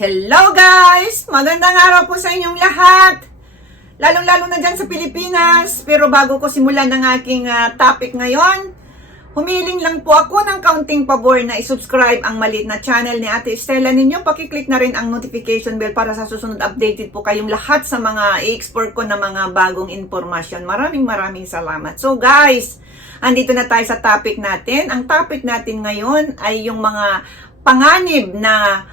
Hello guys! Magandang araw po sa inyong lahat! Lalong-lalo na dyan sa Pilipinas. Pero bago ko simulan ng aking ah, topic ngayon, humiling lang po ako ng kaunting pabor na isubscribe ang maliit na channel ni Ate Estela ninyo. Pakiclick na rin ang notification bell para sa susunod updated po kayong lahat sa mga i-export ko na mga bagong informasyon. Maraming maraming salamat. So guys, andito na tayo sa topic natin. Ang topic natin ngayon ay yung mga panganib na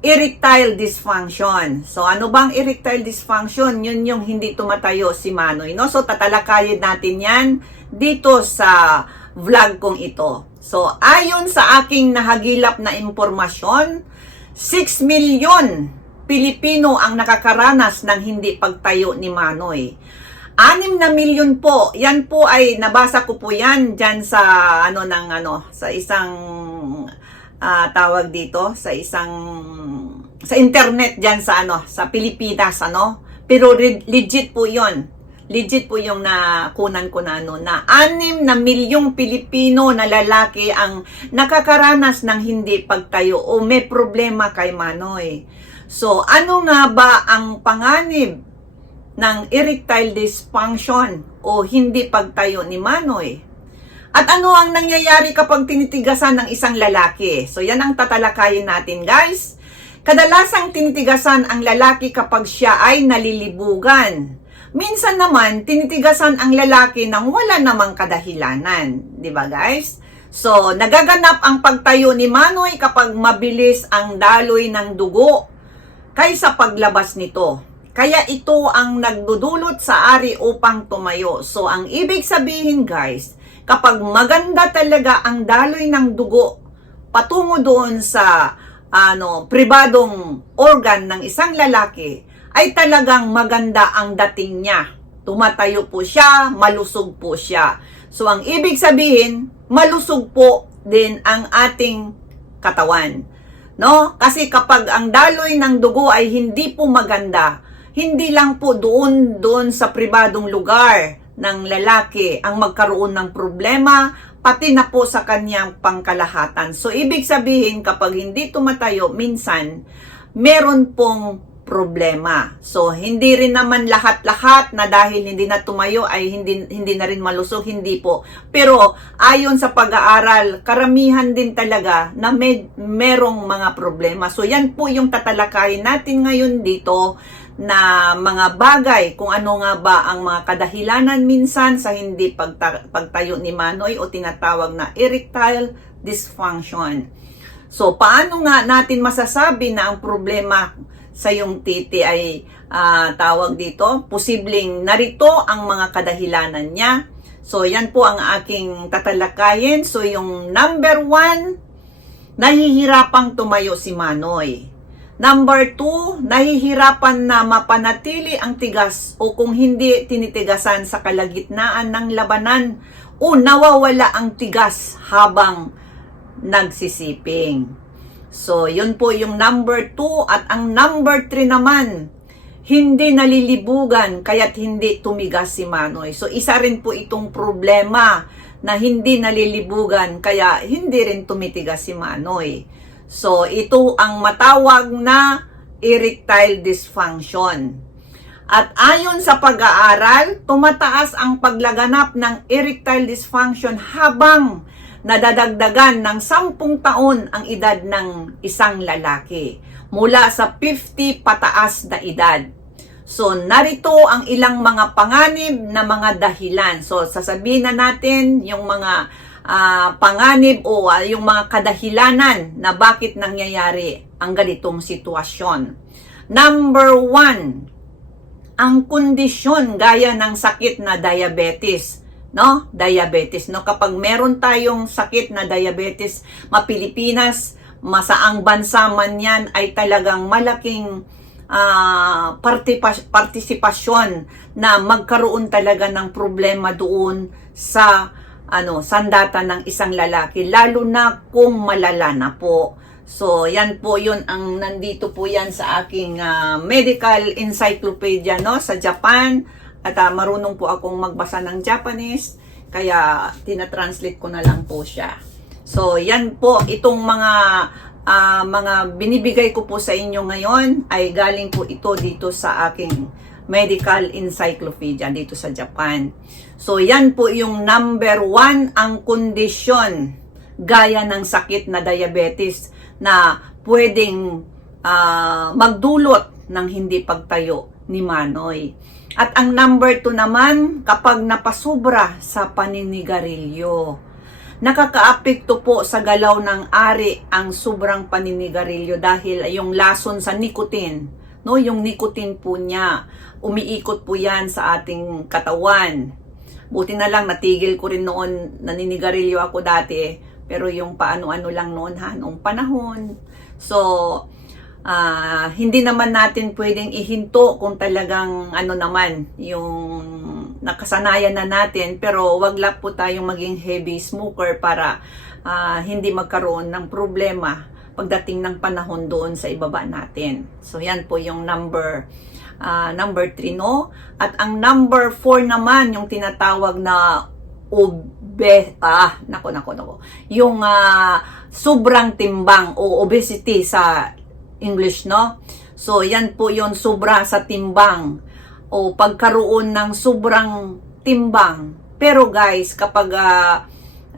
erectile dysfunction. So, ano bang erectile dysfunction? Yun yung hindi tumatayo si Manoy, no? So, tatalakayin natin yan dito sa vlog kong ito. So, ayon sa aking nahagilap na impormasyon, 6 milyon Pilipino ang nakakaranas ng hindi pagtayo ni Manoy. Anim na milyon po. Yan po ay nabasa ko po yan dyan sa ano ng ano sa isang ah, tawag dito sa isang sa internet diyan sa ano sa Pilipinas ano pero legit po 'yon legit po yung nakunan ko na ano na anim na milyong Pilipino na lalaki ang nakakaranas ng hindi pagtayo o may problema kay Manoy. So, ano nga ba ang panganib ng erectile dysfunction o hindi pagtayo ni Manoy? At ano ang nangyayari kapag tinitigasan ng isang lalaki? So yan ang tatalakayin natin guys. Kadalasang tinitigasan ang lalaki kapag siya ay nalilibugan. Minsan naman, tinitigasan ang lalaki nang wala namang kadahilanan. Di ba guys? So, nagaganap ang pagtayo ni Manoy kapag mabilis ang daloy ng dugo kaysa paglabas nito. Kaya ito ang nagdudulot sa ari upang tumayo. So, ang ibig sabihin guys, kapag maganda talaga ang daloy ng dugo patungo doon sa ano pribadong organ ng isang lalaki ay talagang maganda ang dating niya. Tumatayo po siya, malusog po siya. So ang ibig sabihin, malusog po din ang ating katawan. No? Kasi kapag ang daloy ng dugo ay hindi po maganda, hindi lang po doon doon sa pribadong lugar ng lalaki ang magkaroon ng problema, pati na po sa kanyang pangkalahatan. So, ibig sabihin, kapag hindi tumatayo, minsan, meron pong problema. So, hindi rin naman lahat-lahat na dahil hindi na tumayo ay hindi, hindi na rin malusog, hindi po. Pero, ayon sa pag-aaral, karamihan din talaga na may, merong mga problema. So, yan po yung tatalakayin natin ngayon dito na mga bagay kung ano nga ba ang mga kadahilanan minsan sa hindi pagta- pagtayo ni Manoy o tinatawag na erectile dysfunction. So, paano nga natin masasabi na ang problema sa yung titi ay ah, tawag dito? Posibleng narito ang mga kadahilanan niya. So, yan po ang aking tatalakayin. So, yung number one, nahihirapang tumayo si Manoy. Number two, nahihirapan na mapanatili ang tigas o kung hindi tinitigasan sa kalagitnaan ng labanan o nawawala ang tigas habang nagsisiping. So, yun po yung number two at ang number three naman, hindi nalilibugan kaya't hindi tumigas si Manoy. So, isa rin po itong problema na hindi nalilibugan kaya hindi rin tumitigas si Manoy. So, ito ang matawag na erectile dysfunction. At ayon sa pag-aaral, tumataas ang paglaganap ng erectile dysfunction habang nadadagdagan ng 10 taon ang edad ng isang lalaki mula sa 50 pataas na edad. So, narito ang ilang mga panganib na mga dahilan. So, sasabihin na natin yung mga ah, panganib o ah, yung mga kadahilanan na bakit nangyayari ang ganitong sitwasyon. Number one, ang kondisyon gaya ng sakit na diabetes no? Diabetes, no? Kapag meron tayong sakit na diabetes, mapilipinas, masaang bansa man yan, ay talagang malaking partipa- partisipasyon na magkaroon talaga ng problema doon sa ano, sandata ng isang lalaki, lalo na kung malala na po. So, yan po yun ang nandito po yan sa aking ah, medical encyclopedia no sa Japan at ah, marunong po akong magbasa ng Japanese kaya tinatranslate ko na lang po siya. So, yan po itong mga ah, mga binibigay ko po sa inyo ngayon ay galing po ito dito sa aking medical encyclopedia dito sa Japan. So yan po yung number one ang kondisyon gaya ng sakit na diabetes na pwedeng ah, magdulot ng hindi pagtayo ni Manoy. At ang number two naman, kapag napasubra sa paninigarilyo. Nakakaapekto po sa galaw ng ari ang sobrang paninigarilyo dahil yung lason sa nicotine, no, yung nicotine po niya, umiikot po yan sa ating katawan. Buti na lang natigil ko rin noon, naninigarilyo ako dati, pero yung paano-ano lang noon ha, noong panahon. So, ah, hindi naman natin pwedeng ihinto kung talagang ano naman, yung nakasanayan na natin, pero wag lang po tayong maging heavy smoker para ah, hindi magkaroon ng problema pagdating ng panahon doon sa ibaba natin. So yan po yung number ah, number 3 no. At ang number 4 naman yung tinatawag na obe ah nako nako nako. Yung ah, sobrang timbang o obesity sa English no. So yan po yon sobra sa timbang o pagkaroon ng sobrang timbang. Pero guys, kapag ah,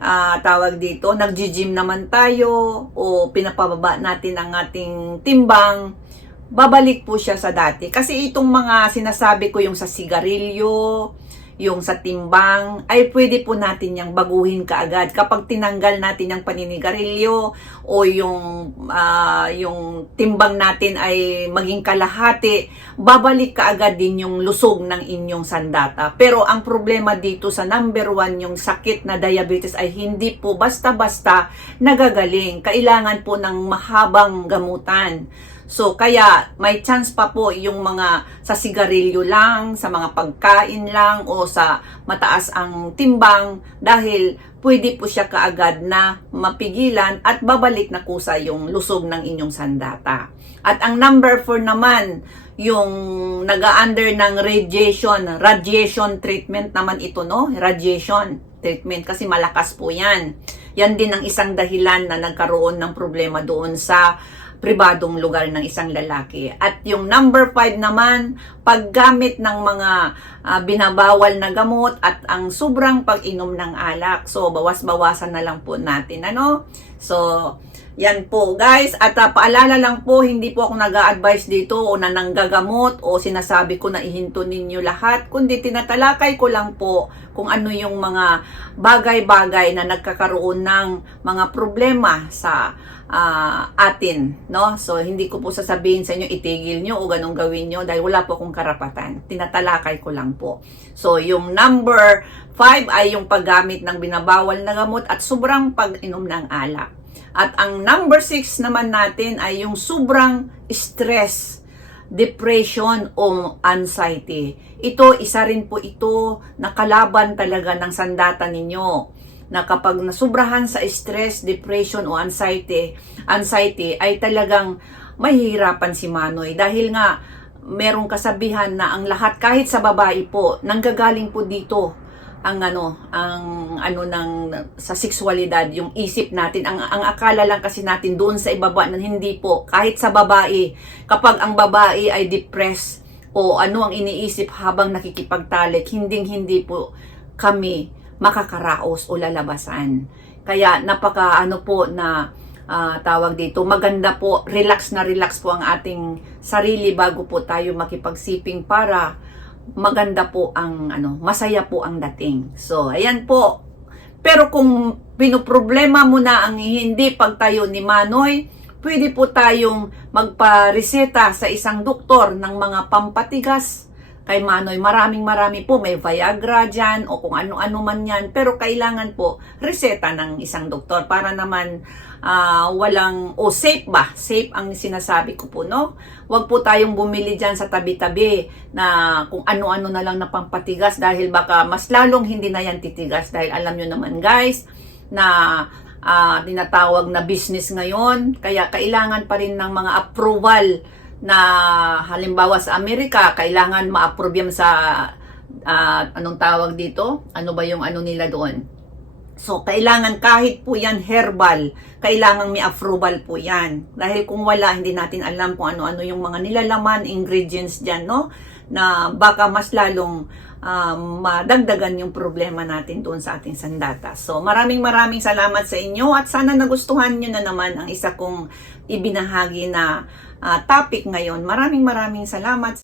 ah, tawag dito, nagji-gym naman tayo o pinapababa natin ang ating timbang, babalik po siya sa dati. Kasi itong mga sinasabi ko yung sa sigarilyo, yung sa timbang, ay pwede po natin yung baguhin kaagad. Kapag tinanggal natin yung paninigarilyo o yung, ah, yung timbang natin ay maging kalahati, babalik kaagad din yung lusog ng inyong sandata. Pero ang problema dito sa number one, yung sakit na diabetes ay hindi po basta-basta nagagaling. Kailangan po ng mahabang gamutan. So, kaya may chance pa po yung mga sa sigarilyo lang, sa mga pagkain lang, o sa mataas ang timbang dahil pwede po siya kaagad na mapigilan at babalik na kusa yung lusog ng inyong sandata. At ang number 4 naman, yung nag-under ng radiation, radiation treatment naman ito, no? Radiation treatment kasi malakas po yan. Yan din ang isang dahilan na nagkaroon ng problema doon sa pribadong lugar ng isang lalaki. At yung number 5 naman, paggamit ng mga ah, binabawal na gamot at ang sobrang pag-inom ng alak. So, bawas-bawasan na lang po natin. Ano? So, yan po guys. At ah, paalala lang po, hindi po ako nag-a-advise dito o na nanggagamot o sinasabi ko na ihinto ninyo lahat. Kundi tinatalakay ko lang po kung ano yung mga bagay-bagay na nagkakaroon ng mga problema sa ah, atin, no? So, hindi ko po sasabihin sa inyo, itigil nyo o ganun gawin nyo dahil wala po akong karapatan. Tinatalakay ko lang po. So, yung number 5 ay yung paggamit ng binabawal na gamot at sobrang pag-inom ng alak. At ang number 6 naman natin ay yung sobrang stress, depression o anxiety. Ito, isa rin po ito na kalaban talaga ng sandata ninyo na kapag nasubrahan sa stress, depression o anxiety, anxiety ay talagang mahihirapan si Manoy. Dahil nga merong kasabihan na ang lahat kahit sa babae po nanggagaling po dito ang ano ang ano ng sa sexualidad yung isip natin. Ang ang akala lang kasi natin doon sa ibaba na hindi po. Kahit sa babae kapag ang babae ay depressed o ano ang iniisip habang nakikipagtalik hinding hindi po kami makakaraos o lalabasan. Kaya napaka ano po na ah, tawag dito, maganda po, relax na relax po ang ating sarili bago po tayo makipagsiping para maganda po ang ano, masaya po ang dating. So, ayan po. Pero kung pinoproblema mo na ang hindi pagtayo ni Manoy, pwede po tayong magpa-reseta sa isang doktor ng mga pampatigas kay Manoy. Maraming marami po. May Viagra dyan o kung ano-ano man yan. Pero kailangan po reseta ng isang doktor para naman ah, walang, o safe ba? Safe ang sinasabi ko po, no? Huwag po tayong bumili dyan sa tabi-tabi na kung ano-ano na lang na pampatigas dahil baka mas lalong hindi na yan titigas dahil alam nyo naman guys na ah, tinatawag na business ngayon. Kaya kailangan pa rin ng mga approval na halimbawa sa Amerika, kailangan ma-approve yan sa ah, anong tawag dito? Ano ba yung ano nila doon? So, kailangan kahit po yan herbal, kailangan may approval po yan. Dahil kung wala, hindi natin alam kung ano-ano yung mga nilalaman, ingredients dyan, no? Na baka mas lalong um, madagdagan yung problema natin doon sa ating sandata. So, maraming maraming salamat sa inyo at sana nagustuhan nyo na naman ang isa kong ibinahagi na ah, topic ngayon. Maraming maraming salamat.